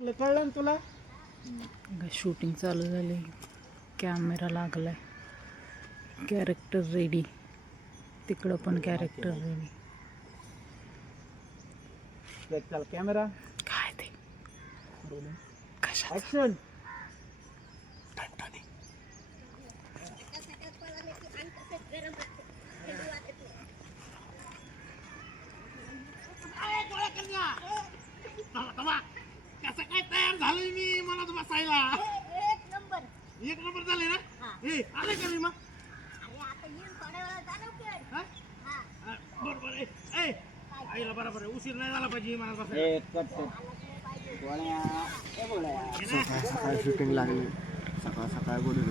कळलं ना तुला? शूटिंग चालू झाली कॅमेरा लागलाय. कॅरेक्टर रेडी तिकडं पण कॅरेक्टर रेडी चल कॅमेरा काय ते? कशा ऍक्शन तर बसायला. एक नंबर. एक नंबर झाले ना? हा. ए आले का मी मग? हा? हा. हा, बरोबर आहे ए आईला बरोबर आहे. उशीर नाही झाला पाहिजे मला बसायला. सकाळ शूटिंग लागली. सकाळ सकाळ बोलू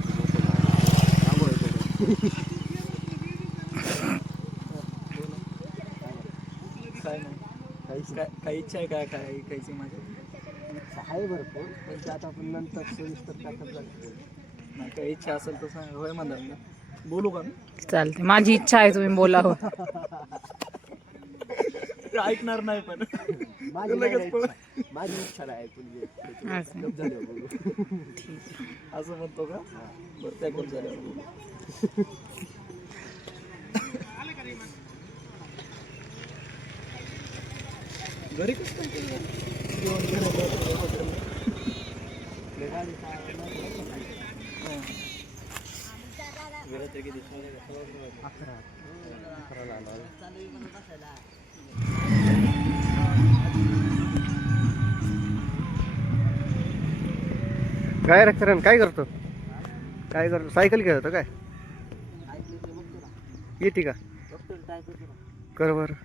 काय नाही काहीच काय काही इच्छा आहे काय काय काहीची माझ्या आहे भरपूर पण ते आता आपण नंतर सविस्तर जातो नाही काही इच्छा असेल तर सांग. होय म्हणतात ना. बोलू का मी? चालते माझी इच्छा आहे तुम्ही बोलावं ते ऐकणार नाही पण. माझी लगेच पळ. इच्छा. माझी इच्छा नाही ऐकून असं. गप झाल्यावर बोलू. असं म्हणतो का? बरं त्या कोण झालं घरी कसं काय केलं? काय रक्तरण काय करतो? काय करतो? सायकल खेळतो काय? येते का? कर बरं.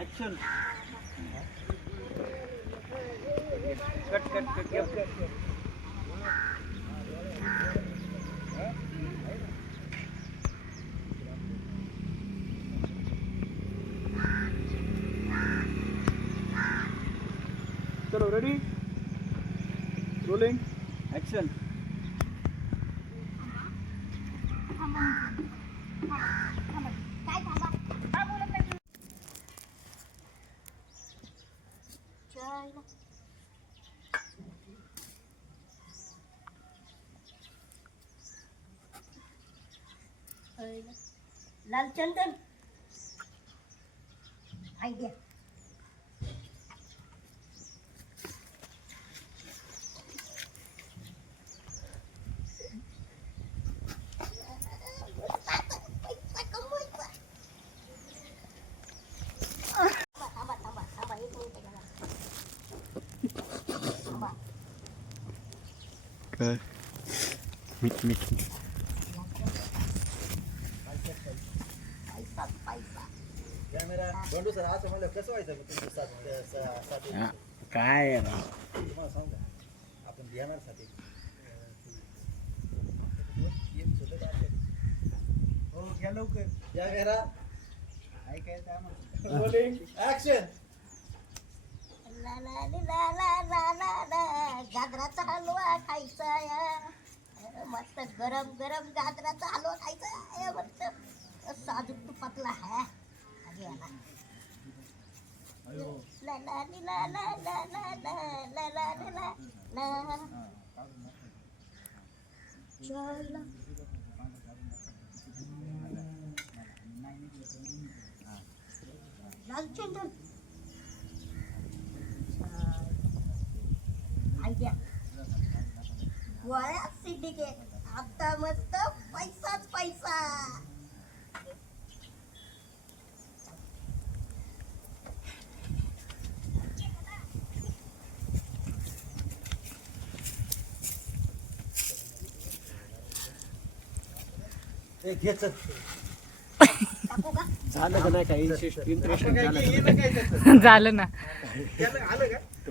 ऍक्शन कट कट कट चलो रेडी रोलिंग ऍक्शन लाल चंदन idea Okay. Meet, meet. Camera Bandu sir असं म्हणलं कसं व्हायचं मग तुमचं सात सा- सात काय तुम्हाला सांगू का? आपण ध्यानासाठी हो घ्या लवकर. कॅमेरा ऐकायचं आम्हाला रोलिंग ऍक्शन ला ला ली ला ला ला ला ला गाजराचा हलवा खायचा या मस्त गरम गरम गाजराचा हलवा खायचा या मस्त. साजूक तुपातला है। अरे वाला. ला सिंडिकेट। आता मस्त पैसाच पैसा। झालं का नाही काही? इंटरेस्टिंग झालं ना. त्याला आलं का?